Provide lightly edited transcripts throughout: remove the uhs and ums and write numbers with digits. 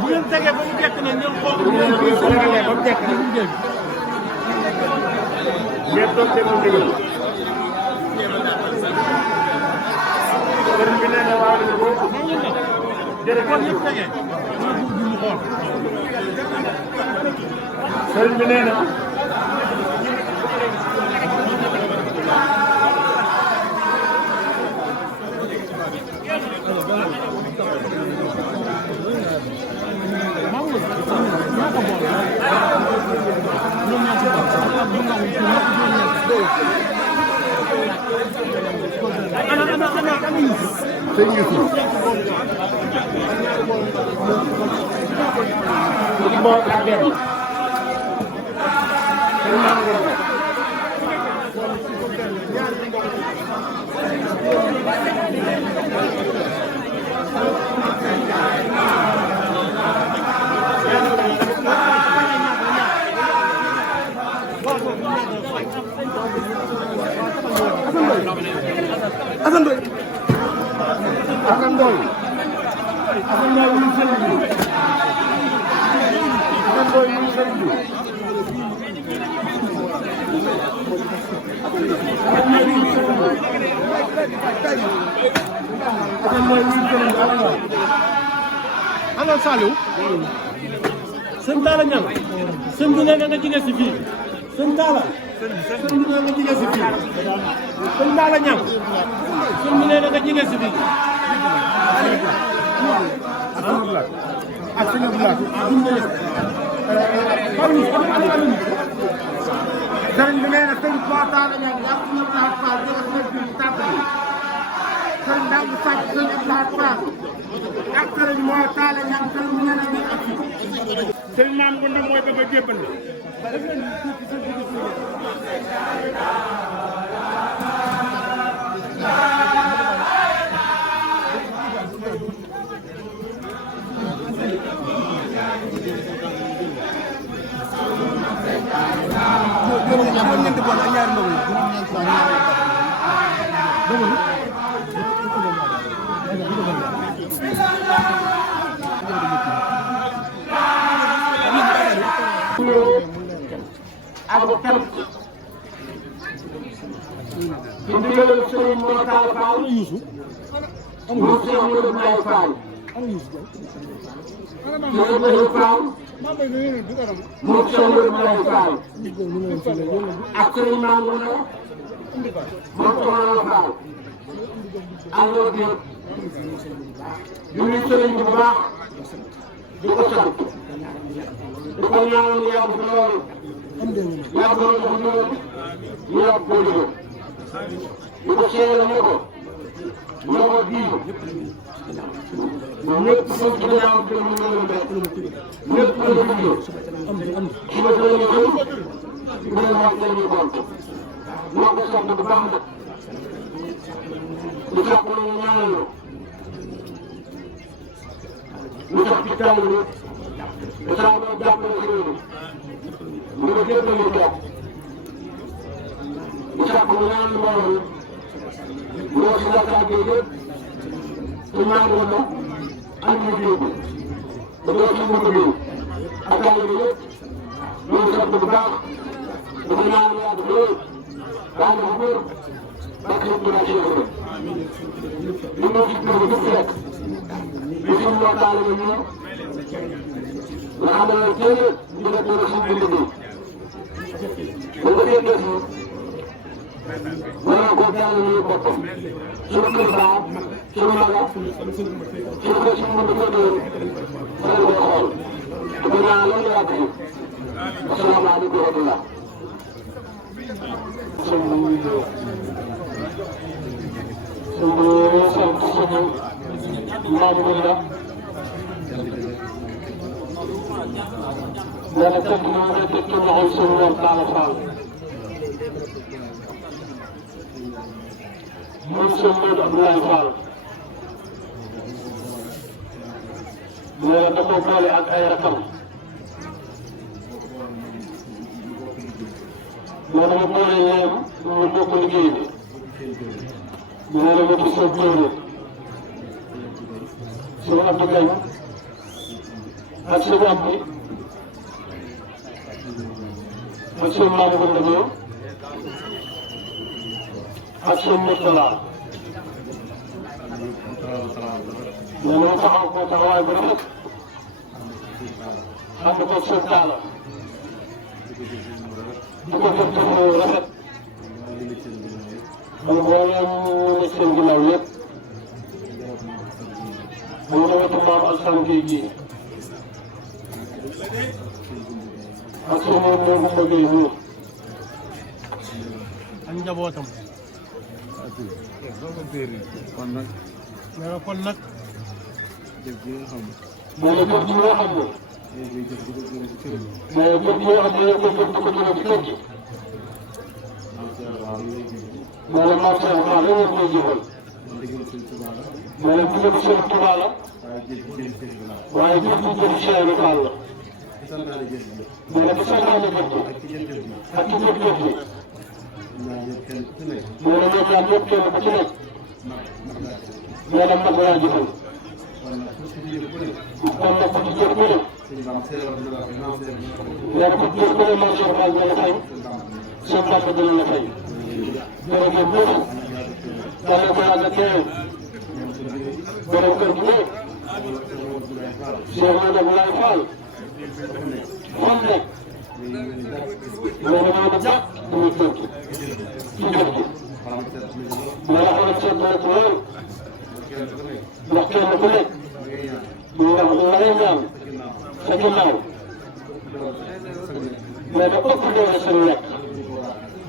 bu ngeen tegee ba mu jekk nag ñoom foofu ñu leen koy sóoralee ba mu jekk nag mu jekk. ñëpp doon déglu déglu. sëriñ bi nee na waaw dina ko. jërëjëf kon ñëpp tegee. sëriñ bi nee na. Ana Saliou sëñ Talla Niang sëñ bi nee na nga jige si fii sëñ Talla sëñ bi nee na nga jige si fii sëñ Talla Niang sëñ bi nee na nga jige si fii sëriñ bi nee na sëñ Talla Niang yàlla suñu Abdoulaye Fall jóge sëñ bi tàmbali sëriñ daal di sàcc sëñ Abdoulaye Fall ak sëriñ moo Talla Niang sëriñ bi nee na ñu ak sëriñ maam Gunda mooy bëgg a jébbal ak tam ci ndigalal sëriñ moo Talla Fall mu Cheikh Modou Mbaye Fall Modou Fall mu Cheikh Modou Mbaye Fall ak sëriñ Mamouna mu Soxna Fall ak loolu yëpp ñu ngi sëriñ bu baax di ko sant di ko ñaanal mu yàgg fi loolu yàgg loolu dafa ñëw ñu yàgg koo liggéey di ko seere ne ko njaboot bii ñëpp suuf si ginnaaw bi mu ñëwoon rek ñëpp la ko liggéey su ma jëlee ñu xëy mu ne wax leen ñu bon moo ko sant bu baax nag di jàpp ne ñu ñaanal ñu tax ci taw bi te saa ma jàppale ci réew mi nga jébbal ñu toog di jàpp ne ñaanal loolu ñoo si waxtaan bi yëpp te ñaanal la am ñu jéego ba doo ci mën a ñëw ak taw bi yëpp ñoo sant bu baax dafa ñaanal yàgg lool daal di wóor ak yëpp dina ci yëngu li ma ci gën a gëstu rek li fi mu waxtaane ba ñëw nga xam ne teel ñu def dara si biir liggéey ba nga déggee fii mën naa koo jàll ñu boppam suñu kilifa suñu maga suñu ko si mën di ko dee dana koy xool di ñaan loolu yàgg fi asalaamaaleykum wa rahmatulah ñu sant suñu maam bi la wala sant ñu ngi teg ci loxoy suñu Mor Talla Fall muy suñu Modou Abdoulaye Fall da ko boole ak ay rakam moo dama boole leen ñu bokk liggéey bi ñu ne la ma gis sa góor suñu Abdou Gaye ak suñu am bi ak suñu maam bu ndëgoo ak suñu Mourtala mais moo taxaw ko taxawaay bu rafet ànd ko seen taala di ko def def rafet man mboolem ñu ne seen ginnaaw yëpp mu njabootu maam Alassane Gueye gii ak suñu Ndongo Gueye nii ak njabootam kon nag mais nag jëf ji nga xam ne mais jëf ji nga xam ne yow ko jëf di ko jëlee ci kër gi mais nag maam Cheikh Fall la ngeen koy jëfal mais nag bu ngeen Cheikh Touba la waaye jëf ji jëf Cheikh Fall la mais nag santaane jëf ji ak ci jëf jëf ji mais nag ñoom ñaar ñëpp kenn ku ci nekk mais nag mag laa jëfal kon nag ku ci jëf ku ne mais ku ci jëf ku ne maam Cheikh Fall dina la fay seen bàq dina la fay jërëjëf ñëpp yàlla ko yàgg a teewal borom kër gi ne Cheikh Modou Abdoulaye Fall fan nekk mais damaa di jàpp muy kër gi ci jëf gi mais la xoolal seet rek lool ndax kenn ku nekk ndax la ngay ñaan sa ginnaaw mais da ëpp doole seen lekk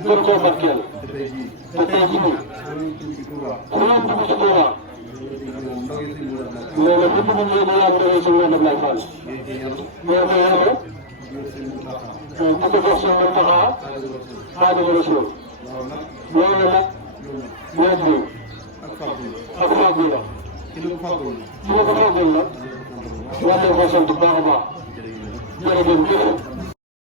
gën koo barkeel te tey jii nii ku leen dugg ci Touba mais nag ñëpp ñu ngi leen di yàgg dafay suñu Modou Abdoulaye Fall mais ko yàlla di ko jox suñu Mountakha Xaadimu Rasuul loolu nag ñoom ñoom ak fàggu la ci la ko fàggul la war nañ ko sant bu baax a baax jërëjëf